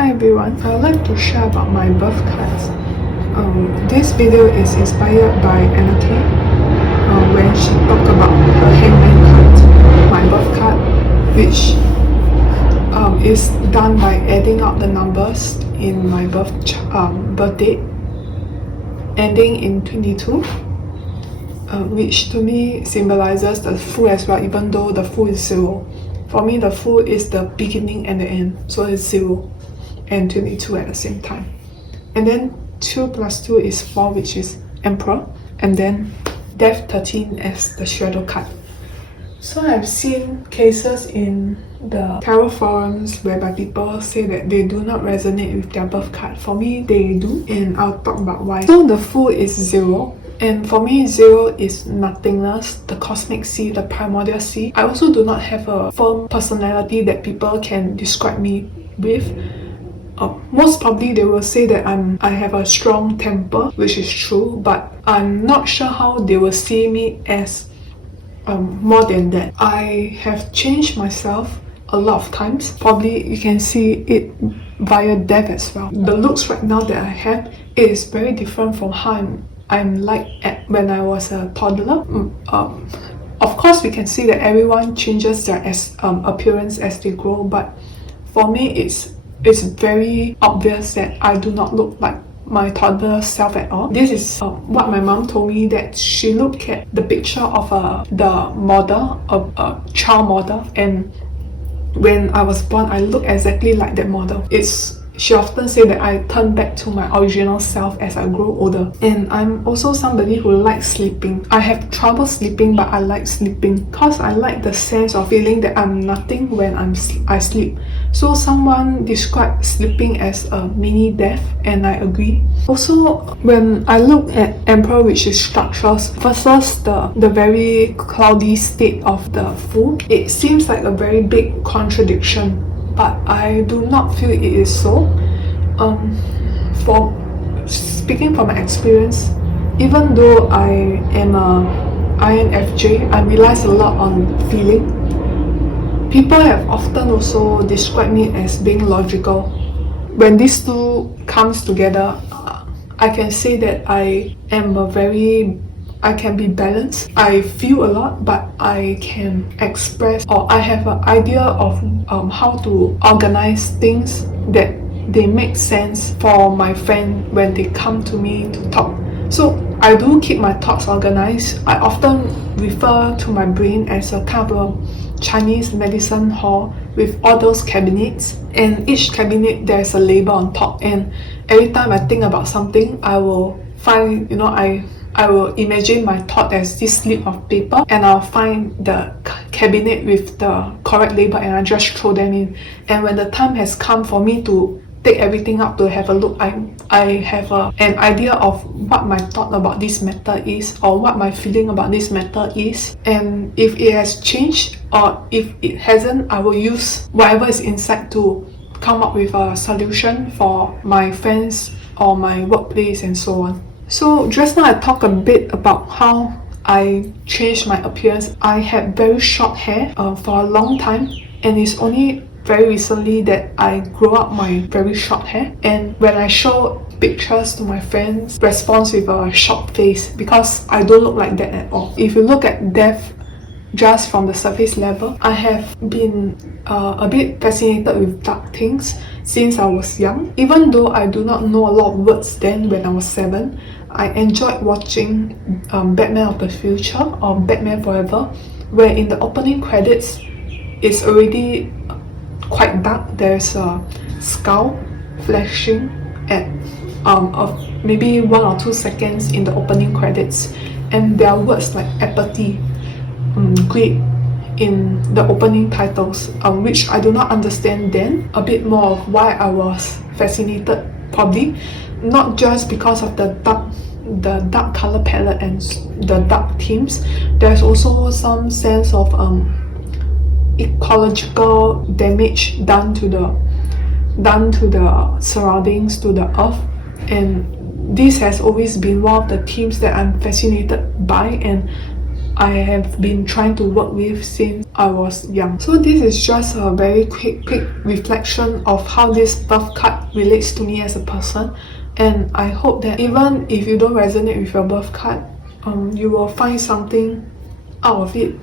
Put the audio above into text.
Hi everyone, I would like to share about my birth cards. This video is inspired by Anarchy when she talked about her hangman card, my birth card, which is done by adding up the numbers in my birth date, ending in 22, which to me symbolizes the Fool as well, even though the Fool is 0. For me, the Fool is the beginning and the end, so it's 0 and 22 at the same time. And then 2 plus 2 is 4, which is Emperor, and then Death 13 as the shadow card. So I've seen cases in the tarot forums whereby people say that they do not resonate with their birth card. For me, they do, and I'll talk about why. So the Fool is 0. And for me, 0 is nothingness, the cosmic sea, the primordial sea. I also do not have a firm personality that people can describe me with. Most probably they will say that I have a strong temper, which is true, but I'm not sure how they will see me as more than that. I have changed myself a lot of times. Probably you can see it via death as well. The looks right now that I have, it is very different from how I'm like when I was a toddler. Of course, we can see that everyone changes their appearance as they grow, but for me, it's very obvious that I do not look like my toddler self at all. This is what my mom told me, that she looked at the picture of the model, of a child model, and when I was born, I look exactly like that model. She often say that I turn back to my original self as I grow older. And I'm also somebody who likes sleeping. I have trouble sleeping, but I like sleeping because I like the sense of feeling that I'm nothing when I sleep. So someone described sleeping as a mini death, and I agree. Also, when I look at Emperor, which is structures, versus the very cloudy state of the Fool, it seems like a very big contradiction. But I do not feel it is so. For speaking from my experience, even though I am a INFJ, I realize a lot on feeling. People have often also described me as being logical. When these two comes together, I can say that I can be balanced. I feel a lot, but I can express, or I have an idea of how to organize things that they make sense for my friend when they come to me to talk. So I do keep my thoughts organized. I often refer to my brain as a kind of a Chinese medicine hall with all those cabinets, and each cabinet there's a label on top, and every time I think about something, I will find, I will imagine my thought as this slip of paper, and I'll find the cabinet with the correct label, and I just throw them in. And when the time has come for me to take everything up to have a look, I have an idea of what my thought about this matter is, or what my feeling about this matter is. And if it has changed, or if it hasn't, I will use whatever is inside to come up with a solution for my friends or my workplace and so on. So just now I talked a bit about how I changed my appearance. I had very short hair for a long time, and it's only very recently that I grew up my very short hair. And when I show pictures to my friends, responds with a shocked face, because I don't look like that at all. If you look at Death just from the surface level, I have been a bit fascinated with dark things since I was young. Even though I do not know a lot of words then when I was 7, I enjoyed watching Batman of the Future or Batman Forever, where in the opening credits it's already quite dark. There's a skull flashing at maybe 1 or 2 seconds in the opening credits, and there are words like apathy, greed in the opening titles, which I do not understand then. A bit more of why I was fascinated, probably not just because of the dark color palette and the dark themes. There's also some sense of ecological damage done to the surroundings, to the earth, and this has always been one of the themes that I'm fascinated by. And I have been trying to work with since I was young. So this is just a very quick reflection of how this birth card relates to me as a person, and I hope that even if you don't resonate with your birth card, you will find something out of it.